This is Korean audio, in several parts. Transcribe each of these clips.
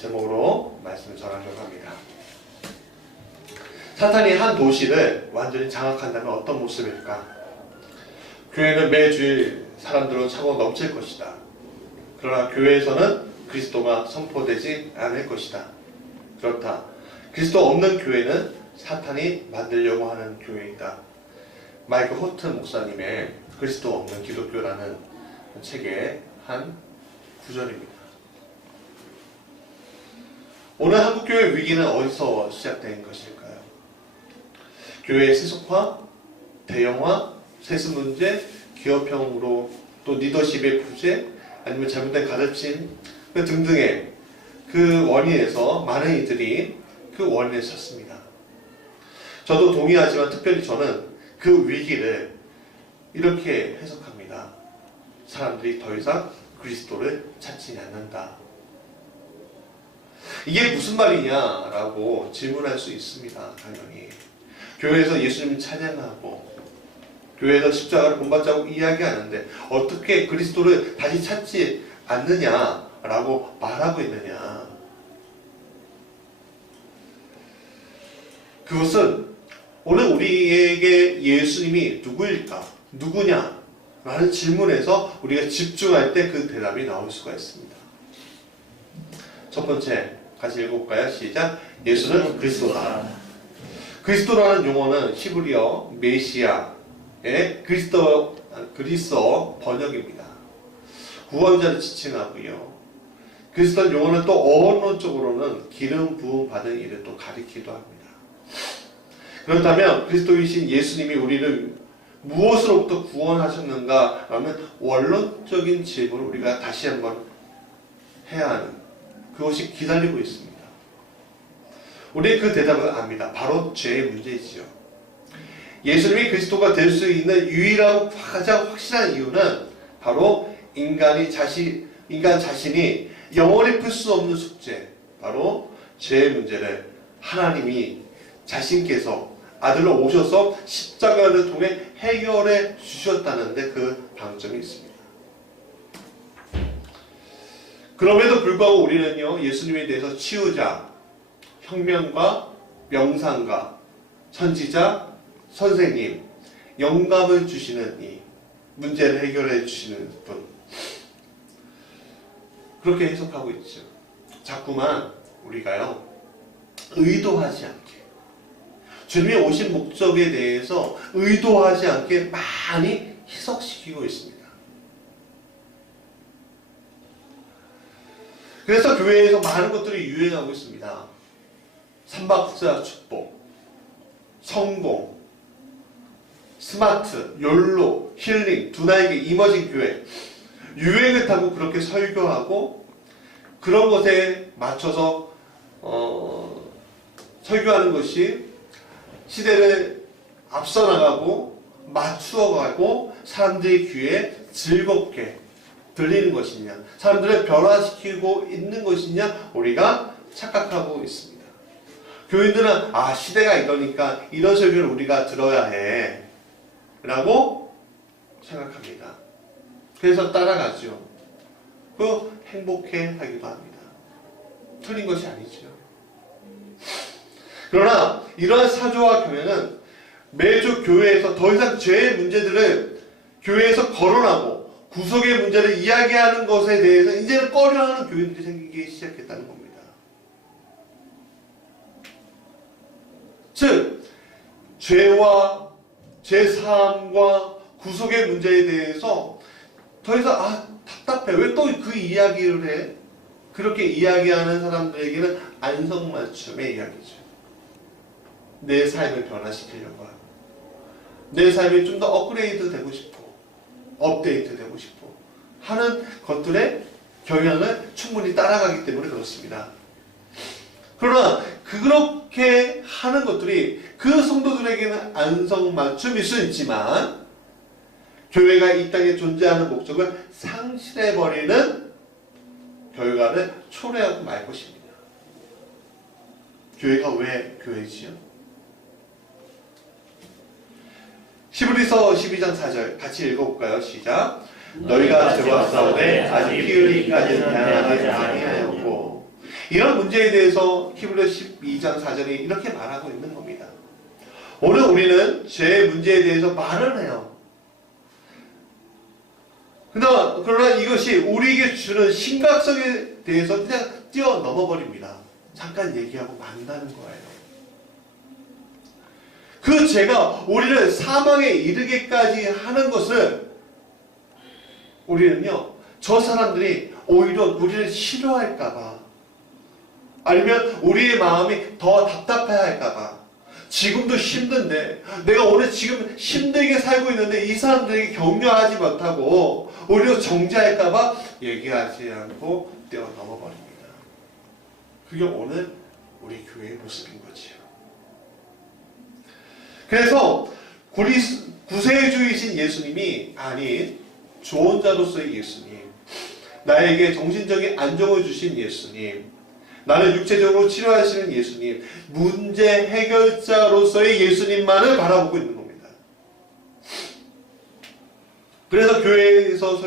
제목으로 말씀을 전하려고 합니다. 사탄이 한 도시를 완전히 장악한다면 어떤 모습일까? 교회는 매주일 사람들로 차고 넘칠 것이다. 그러나 교회에서는 그리스도가 선포되지 않을 것이다. 그렇다. 그리스도 없는 교회는 사탄이 만들려고 하는 교회이다. 마이클 호튼 목사님의 그리스도 없는 기독교라는 책의 한 구절입니다. 오늘 한국교회 위기는 어디서 시작된 것일까요? 교회의 세속화, 대형화, 세습 문제, 기업형으로 또 리더십의 부재, 아니면 잘못된 가르침 등등의 그 원인에서 많은 이들이 그 원인을 찾습니다. 저도 동의하지만 특별히 저는 그 위기를 이렇게 해석합니다. 사람들이 더 이상 그리스도를 찾지 않는다. 이게 무슨 말이냐라고 질문할 수 있습니다. 당연히 교회에서 예수님을 찬양하고 교회에서 십자가를 본받자고 이야기하는데 어떻게 그리스도를 다시 찾지 않느냐라고 말하고 있느냐. 그것은 오늘 우리에게 예수님이 누구일까? 누구냐? 라는 질문에서 우리가 집중할 때 그 대답이 나올 수가 있습니다. 첫 번째, 같이 읽어볼까요? 시작. 예수는 그리스도다. 그리스도라는 용어는 히브리어 메시아의 그리스어 번역입니다. 구원자를 지칭하고요. 그리스도라는 용어는 또 언어적으로는 기름 부음 받은 이를 또 가리키기도 합니다. 그렇다면 그리스도이신 예수님이 우리를 무엇으로부터 구원하셨는가? 라면 원론적인 질문을 우리가 다시 한번 해야 하는 그것이 기다리고 있습니다. 우리는 그 대답을 압니다. 바로 죄의 문제이지요. 예수님이 그리스도가 될 수 있는 유일하고 가장 확실한 이유는 바로 인간 자신이 영원히 풀 수 없는 숙제, 바로 죄의 문제를 하나님이 자신께서 아들로 오셔서 십자가를 통해 해결해 주셨다는데 그 방점이 있습니다. 그럼에도 불구하고 우리는요, 예수님에 대해서 치유자, 혁명가, 명상가, 선지자, 선생님, 영감을 주시는 이 문제를 해결해 주시는 분, 그렇게 해석하고 있죠. 자꾸만 우리가요, 의도하지 않게 주님이 오신 목적에 대해서 의도하지 않게 많이 희석시키고 있습니다. 그래서 교회에서 많은 것들이 유행하고 있습니다. 삼박자 축복, 성공, 스마트, 욜로, 힐링, 두나에게 이머징 교회, 유행을 타고 그렇게 설교하고 그런 것에 맞춰서 설교하는 것이 시대를 앞서 나가고 맞추어 가고 사람들의 귀에 즐겁게 들리는 것이냐, 사람들을 변화시키고 있는 것이냐, 우리가 착각하고 있습니다. 교인들은 시대가 이러니까 이런 설교를 우리가 들어야 해 라고 생각합니다. 그래서 따라가죠. 그 행복해 하기도 합니다. 틀린 것이 아니죠. 그러나 이러한 사조와 교회는 매주 교회에서 더 이상 죄의 문제들을 교회에서 거론하고 구속의 문제를 이야기하는 것에 대해서 이제는 꺼려하는 교인들이 생기기 시작했다는 겁니다. 즉, 죄와 죄사함과 구속의 문제에 대해서 더 이상 답답해. 왜 또 그 이야기를 해? 그렇게 이야기하는 사람들에게는 안성맞춤의 이야기죠. 내 삶을 변화시키려고 하고 내 삶이 좀 더 업그레이드 되고 싶어, 업데이트 되고 싶어 하는 것들의 경향을 충분히 따라가기 때문에 그렇습니다. 그러나 그렇게 하는 것들이 그 성도들에게는 안성맞춤일 수 있지만 교회가 이 땅에 존재하는 목적을 상실해버리는 결과를 초래하고 말 것입니다. 교회가 왜 교회지요? 히브리서 12장 4절 같이 읽어볼까요? 시작. 너희가 죄와 싸우되 아직 피 흘리기까지는 대항하지 아니하였고 이런 문제에 대해서 히브리서 12장 4절이 이렇게 말하고 있는 겁니다. 오늘 우리는 죄 문제에 대해서 말을 해요. 그러나 이것이 우리에게 주는 심각성에 대해서 그냥 뛰어넘어 버립니다. 잠깐 얘기하고 만다는 거예요. 그 죄가 우리를 사망에 이르게까지 하는 것을 우리는요, 저 사람들이 오히려 우리를 싫어할까봐, 아니면 우리의 마음이 더 답답해할까봐, 지금도 힘든데 내가 오늘 지금 힘들게 살고 있는데 이 사람들에게 격려하지 못하고 오히려 정죄할까봐 얘기하지 않고 뛰어넘어 버립니다. 그게 오늘 우리 교회의 모습인 거지요. 그래서 구세주이신 예수님이 아닌 조언자로서의 예수님, 나에게 정신적인 안정을 주신 예수님, 나를 육체적으로 치료하시는 예수님, 문제 해결자로서의 예수님만을 바라보고 있는 겁니다. 그래서 교회에서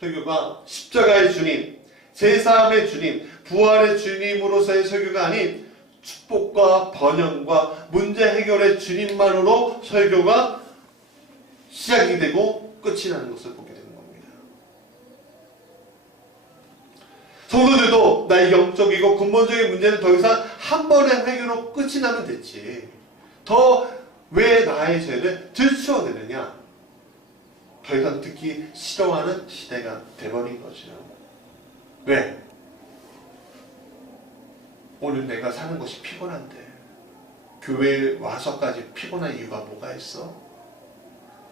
설교가 십자가의 주님, 제사함의 주님, 부활의 주님으로서의 설교가 아닌 축복과 번영과 문제 해결의 주님만으로 설교가 시작이 되고 끝이 나는 것을 보게 되는 겁니다. 성도들도 나의 영적이고 근본적인 문제는 더 이상 한 번의 해결로 끝이 나면 됐지, 더 왜 나의 죄를 들추어내느냐, 더 이상 듣기 싫어하는 시대가 돼버린 거죠. 왜? 오늘 내가 사는 것이 피곤한데 교회에 와서까지 피곤한 이유가 뭐가 있어?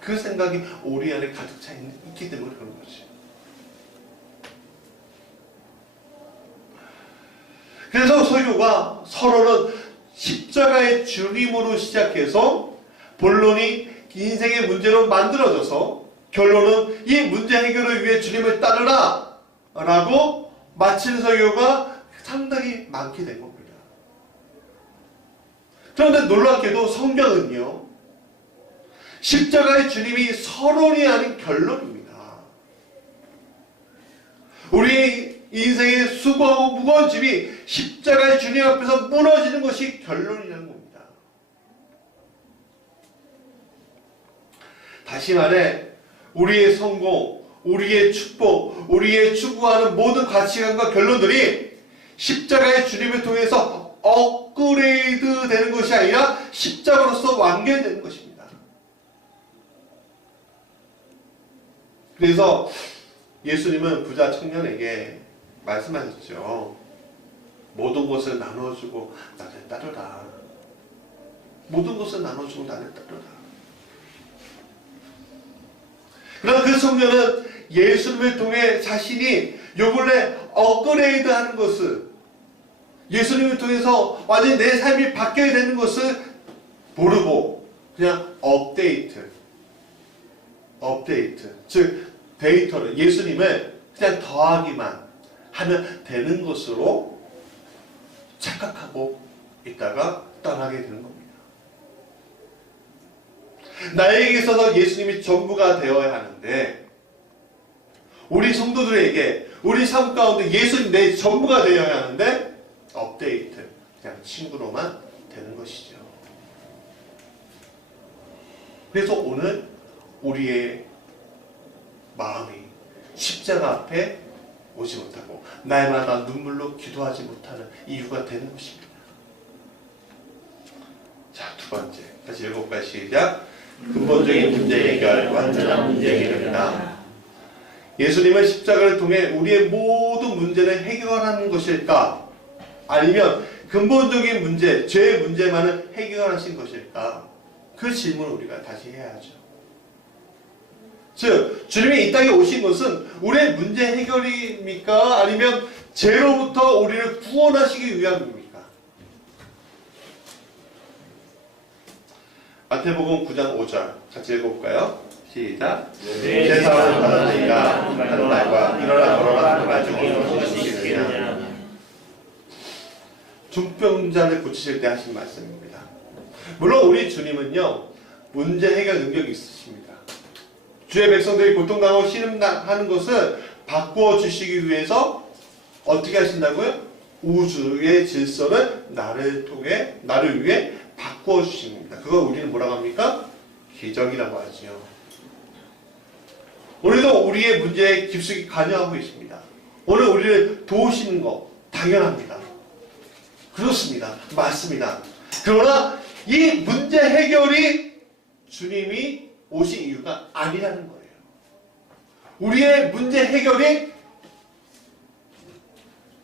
그 생각이 우리 안에 가득 차 있기 때문에 그런 거지. 그래서 설교가 서로는 십자가의 주님으로 시작해서 본론이 인생의 문제로 만들어져서 결론은 이 문제 해결을 위해 주님을 따르라 라고 마치는 설교가 상당히 많게 된 겁니다. 그런데 놀랍게도 성경은요, 십자가의 주님이 서론이 아닌 결론입니다. 우리의 인생의 수고하고 무거운 짐이 십자가의 주님 앞에서 무너지는 것이 결론이라는 겁니다. 다시 말해 우리의 성공, 우리의 축복, 우리의 추구하는 모든 가치관과 결론들이 십자가의 주님을 통해서 업그레이드 되는 것이 아니라 십자가로서 완결되는 것입니다. 그래서 예수님은 부자 청년에게 말씀하셨죠. 모든 것을 나눠주고 나를 따르라. 모든 것을 나눠주고 나를 따르라. 그러나 그 청년은 예수님을 통해 자신이 요 근래 업그레이드 하는 것을, 예수님을 통해서 완전히 내 삶이 바뀌어야 되는 것을 모르고 그냥 업데이트, 즉 데이터를, 예수님을 그냥 더하기만 하면 되는 것으로 착각하고 있다가 떠나게 되는 겁니다. 나에게 있어서 예수님이 전부가 되어야 하는데, 우리 성도들에게 우리 삶 가운데 예수님 내 전부가 되어야 하는데 업데이트, 그냥 친구로만 되는 것이죠. 그래서 오늘 우리의 마음이 십자가 앞에 오지 못하고 날마다 눈물로 기도하지 못하는 이유가 되는 것입니다. 자, 두 번째, 다시 읽어볼까요? 시작. 근본적인 문제 해결, 완전한 문제 해결이다. 예수님은 십자가를 통해 우리의 모든 문제를 해결하는 것일까? 아니면 근본적인 문제, 죄의 문제만을 해결하신 것일까? 그 질문을 우리가 다시 해야죠. 즉, 주님이 이 땅에 오신 것은 우리의 문제 해결입니까? 아니면 죄로부터 우리를 구원하시기 위함입니까? 마태복음 9장 5절 같이 읽어볼까요? 시작. 제 사랑을 받은 자가 하는 말과 일어나 걸어라 하는 말 중에 무엇이 있겠느냐. 중병자를 고치실 때 하신 말씀입니다. 물론 우리 주님은요, 문제 해결 능력이 있으십니다. 주의 백성들이 고통당하고 신음하는 것을 바꾸어 주시기 위해서 어떻게 하신다고요? 우주의 질서를 나를 위해 바꾸어 주신 겁니다. 그걸 우리는 뭐라고 합니까? 기적이라고 하지요. 오늘도 우리의 문제에 깊숙이 관여하고 있습니다. 오늘 우리를 도우시는 거 당연합니다. 그렇습니다. 맞습니다. 그러나 이 문제 해결이 주님이 오신 이유가 아니라는 거예요. 우리의 문제 해결이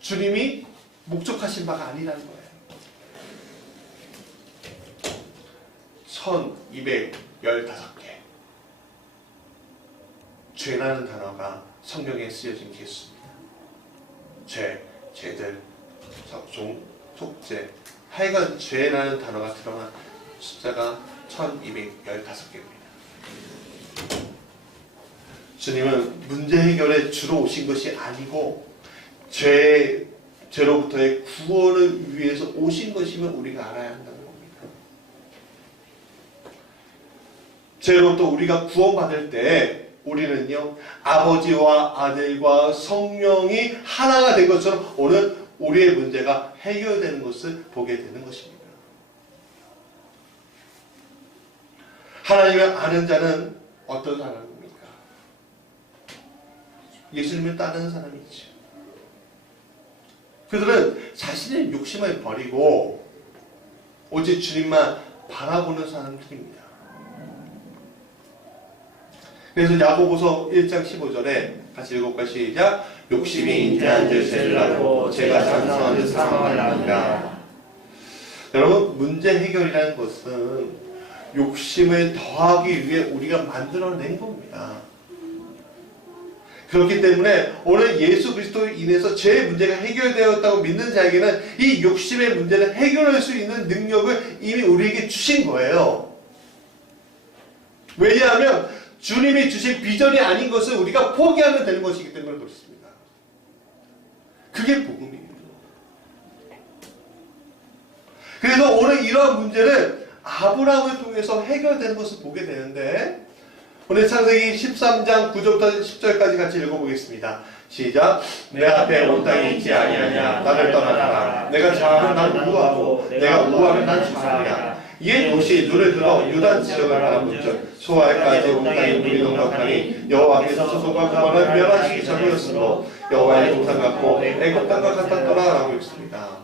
주님이 목적하신 바가 아니라는 거예요. 1215개 죄라는 단어가 성경에 쓰여진 게 있습니다. 죄, 죄들, 종, 속죄, 하여간 죄라는 단어가 들어간 숫자가 1215개입니다. 주님은 문제 해결에 주로 오신 것이 아니고 죄로부터의 구원을 위해서 오신 것임을 우리가 알아야 한다는 겁니다. 죄로부터 우리가 구원받을 때 우리는요, 아버지와 아들과 성령이 하나가 된 것처럼 오늘 우리의 문제가 해결되는 것을 보게 되는 것입니다. 하나님을 아는 자는 어떤 사람입니까? 예수님을 따르는 사람이죠. 그들은 자신의 욕심을 버리고 오직 주님만 바라보는 사람들입니다. 그래서 야고보서 1장 15절에 같이 읽어볼까요? 시작. 욕심이 잉태한 즉 죄를 낳고 죄가 장성한 즉 사망을 낳느니라. 여러분, 문제 해결이라는 것은 욕심을 더하기 위해 우리가 만들어낸 겁니다. 그렇기 때문에 오늘 예수 그리스도로 인해서 죄의 문제가 해결되었다고 믿는 자에게는 이 욕심의 문제를 해결할 수 있는 능력을 이미 우리에게 주신 거예요. 왜냐하면 주님이 주신 비전이 아닌 것을 우리가 포기하면 되는 것이기 때문에 그렇습니다. 그게 복음이에요. 그래서 오늘 이러한 문제를 아브라함을 통해서 해결되는 것을 보게 되는데 오늘 창세기 13장 9절부터 10절까지 같이 읽어보겠습니다. 시작. 내 앞에 온 땅이 있지 아니하냐. 나를 떠나라. 내가 좌하면 난 우하고 내가 우하면 난 좌하냐. 이에 도시 눈을 들어 유다 지역을 바라본즉 소알까지 온 땅이 물이 넉넉하니 여호와께서 소돔과 고모라를 멸하시기 전이었으므로 여호와의 동산 같고 애굽 땅과 같았더라 라고 읽습니다.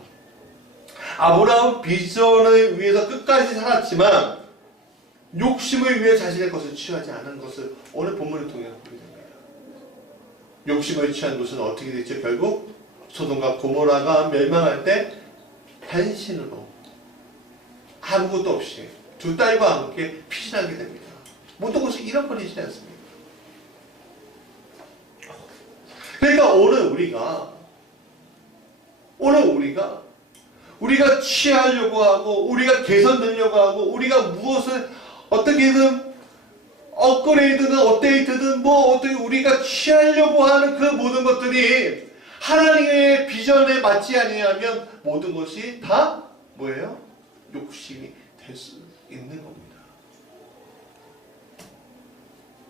아브라함 비전을 위해서 끝까지 살았지만 욕심을 위해 자신의 것을 취하지 않은 것을 오늘 본문을 통해 보게 됩니다. 욕심을 취한 것은 어떻게 됐죠? 결국 소돔과 고모라가 멸망할 때 단신으로 아무것도 없이 두 딸과 함께 피신하게 됩니다. 모든 것을 잃어버리지 않습니다. 그러니까 오늘 우리가 취하려고 하고 우리가 개선되려고 하고 우리가 무엇을 어떻게든 업그레이드든 업데이트든 어떻게 우리가 취하려고 하는 그 모든 것들이 하나님의 비전에 맞지 아니하면 모든 것이 다 뭐예요? 욕심이 될 수 있는 겁니다.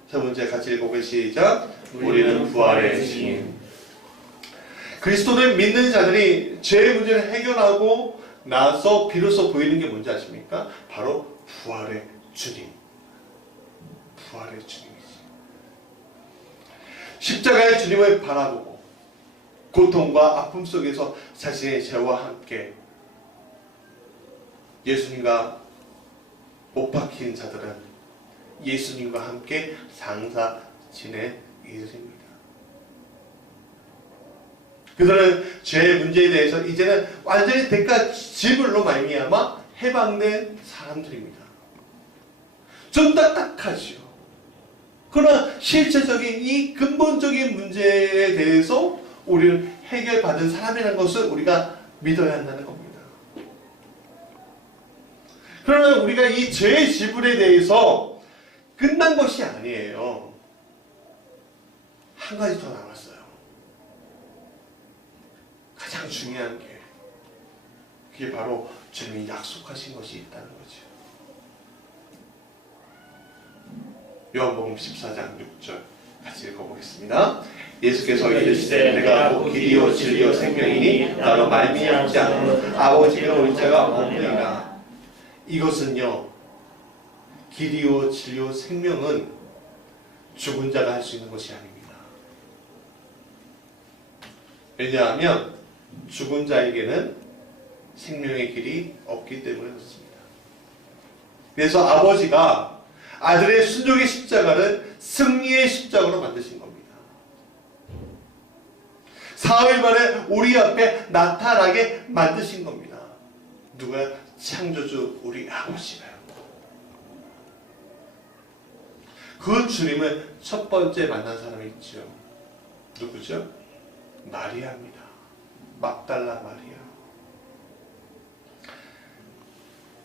세 번째 같이 읽어보겠습니다. 시작. 우리는 부활의 주님. 그리스도를 믿는 자들이 죄의 문제를 해결하고 나서 비로소 보이는 게 뭔지 아십니까? 바로 부활의 주님. 부활의 주님이지. 십자가의 주님을 바라보고 고통과 아픔 속에서 자신의 죄와 함께 예수님과 못 박힌 자들은 예수님과 함께 장사 지낸 이들입니다. 그들은 죄의 문제에 대해서 이제는 완전히 대가 지불로 말미암아 해방된 사람들입니다. 좀 딱딱하죠. 그러나 실체적인 이 근본적인 문제에 대해서 우리는 해결받은 사람이라는 것을 우리가 믿어야 한다는 겁니다. 그러나 우리가 이 죄의 지불에 대해서 끝난 것이 아니에요. 한 가지 더 남았어요. 가장 중요한 게 그게 바로 주님이 약속하신 것이 있다는 거죠. 요한복음 14장 6절 같이 읽어보겠습니다. 예수께서 이르시되 내가 곧 길이요 진리요 생명이니 나로 말미암지 않으면 아버지께 올 자가 없느니라. 이것은요, 길이요 진리요 생명은 죽은 자가 할 수 있는 것이 아닙니다. 왜냐하면 죽은 자에게는 생명의 길이 없기 때문에 그렇습니다. 그래서 아버지가 아들의 순종의 십자가를 승리의 십자가로 만드신 겁니다. 사흘 만에 우리 앞에 나타나게 만드신 겁니다. 누가? 창조주 우리 아버지가요. 그 주님을 첫 번째 만난 사람이 있죠. 누구죠? 마리아입니다. 막달라 마리아.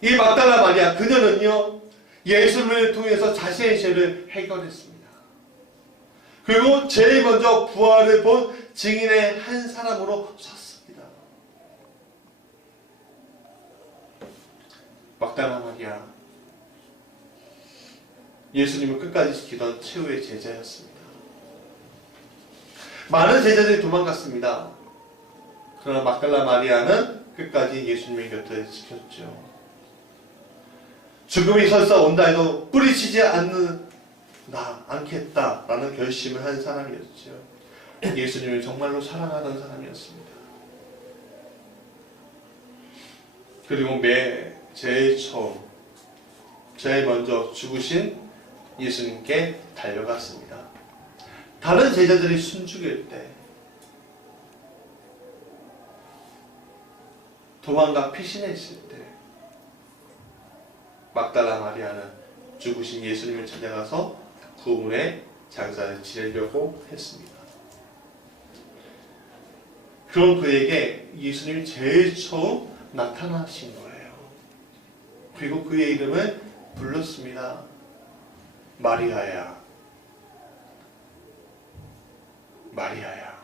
이 막달라 마리아, 그녀는요, 예수님을 통해서 자신의 죄를 해결했습니다. 그리고 제일 먼저 부활을 본 증인의 한 사람으로 섰습니다. 막달라 마리아, 예수님을 끝까지 지키던 최후의 제자였습니다. 많은 제자들이 도망갔습니다. 그러나 막달라 마리아는 끝까지 예수님의 곁을 지켰죠. 죽음이 설사 온다 해도 뿌리치지 않겠다라는 결심을 한 사람이었죠. 예수님을 정말로 사랑하던 사람이었습니다. 그리고 제일 먼저 죽으신 예수님께 달려갔습니다. 다른 제자들이 숨죽일 때, 도망가 피신했을 때, 막달라 마리아는 죽으신 예수님을 찾아가서 구문의 장사를 지내려고 했습니다. 그럼 그에게 예수님이 제일 처음 나타나신 거예요. 그리고 그의 이름을 불렀습니다. 마리아야, 마리아야.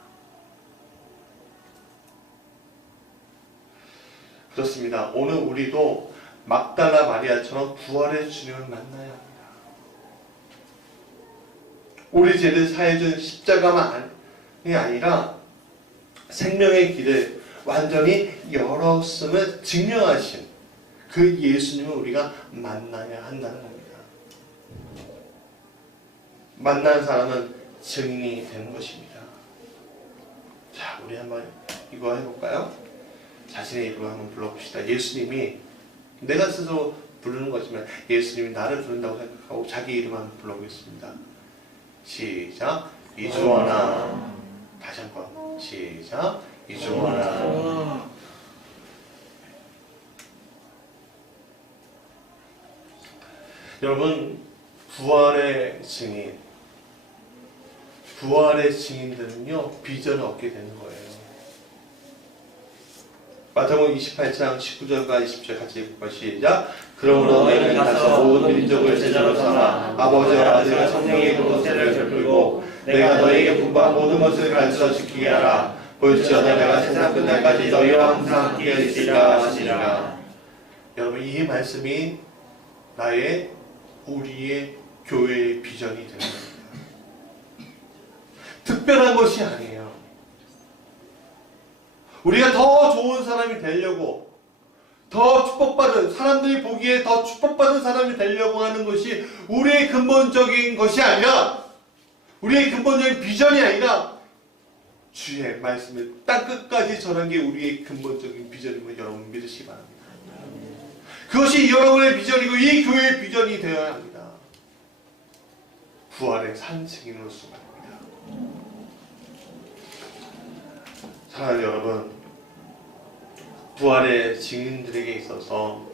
그렇습니다. 오늘 우리도 막달라 마리아처럼 부활의 주님을 만나야 합니다. 우리 죄를 사해준 십자가만이 아니라 생명의 길을 완전히 열었음을 증명하신 그 예수님을 우리가 만나야 한다는 겁니다. 만난 사람은 증인이 되는 것입니다. 자, 우리 한번 이거 해볼까요? 자신의 입으로 한번 불러봅시다. 예수님이, 내가 스스로 부르는 거지만 예수님이 나를 부른다고 생각하고 자기 이름 한번 불러보겠습니다. 시작. 이주원아. 다시 한번 시작. 이주원아. 여러분, 부활의 증인들은요, 비전을 얻게 되는 거예요. 마태복음 28장 19절과 20절 같이 읽을까요? 시작. 그러므로 너희는 가서 모든 민족을 제자로 삼아 아버지와 아들과 성령의 이름으로 세례를 베풀고 내가 너희에게 분부한 모든 것을 가르쳐 지키게 하라. 볼지어다 내가 세상 끝날까지 너희와 항상 함께 있으리라 하시니라. 여러분, 이 말씀이 우리의 교회의 비전이 되는 겁니다. 특별한 것이 아니에요. 우리가 더 좋은 사람이 되려고, 더 축복받은, 사람들이 보기에 더 축복받은 사람이 되려고 하는 것이 우리의 근본적인 것이 아니라, 우리의 근본적인 비전이 아니라 주의 말씀을 땅끝까지 전한 게 우리의 근본적인 비전임을 여러분 믿으시기 바랍니다. 그것이 여러분의 비전이고 이 교회의 비전이 되어야 합니다. 부활의 산 증인으로서 말입니다. 사랑하는 여러분, 부활의 증인들에게 있어서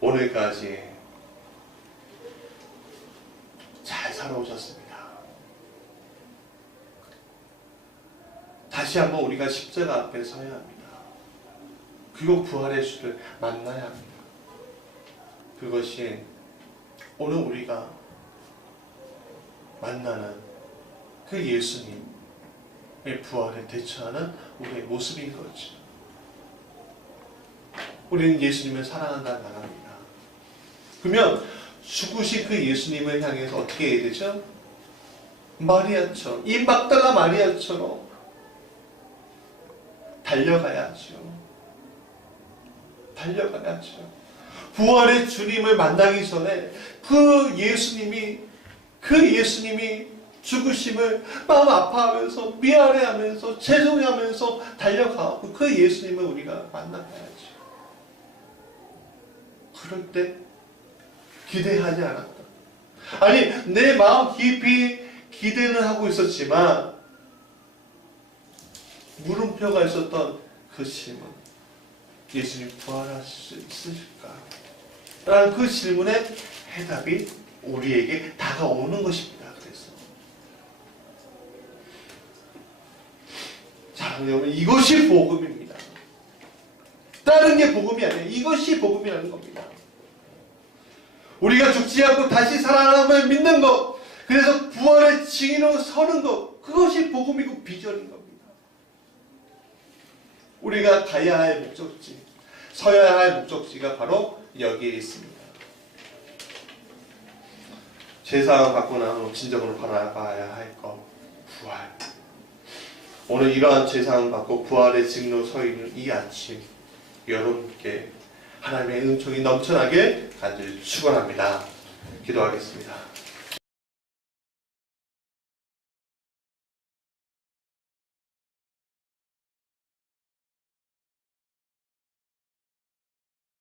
오늘까지 잘 살아오셨습니다. 다시 한번 우리가 십자가 앞에 서야 합니다. 그리고 부활의 주를 만나야 합니다. 그것이 오늘 우리가 만나는 그 예수님의 부활에 대처하는 우리의 모습인 거죠. 우리는 예수님을 사랑한다는 말합니다. 그러면 죽으신 그 예수님을 향해서 어떻게 해야 되죠? 마리아처럼, 이 막달라 마리아처럼 달려가야죠. 달려가야죠. 부활의 주님을 만나기 전에 그 예수님이 죽으심을 마음 아파하면서 미안해하면서 죄송해하면서 달려가고 그 예수님을 우리가 만나야죠. 그럴 때 기대하지 않았다. 아니 내 마음 깊이 기대는 하고 있었지만 물음표가 있었던 그 질문, 예수님 부활하실 수 있으실까? 라는 그 질문의 해답이 우리에게 다가오는 것입니다. 그래서 자, 여러분 이것이 복음입니다. 다른 게 복음이 아니에요. 이것이 복음이라는 겁니다. 우리가 죽지 않고 다시 살아남을 믿는 것, 그래서 부활의 증인으로 서는 것, 그것이 복음이고 비전인 겁니다. 우리가 가야 할 목적지, 서야 할 목적지가 바로 여기에 있습니다. 제사함 받고 난 후 진정으로 바라봐야 할 것, 부활. 오늘 이러한 제사함 받고 부활의 증인으로 서 있는 이 아침, 여러분께 하나님의 은총이 넘쳐나게 간절히 축원합니다. 기도하겠습니다.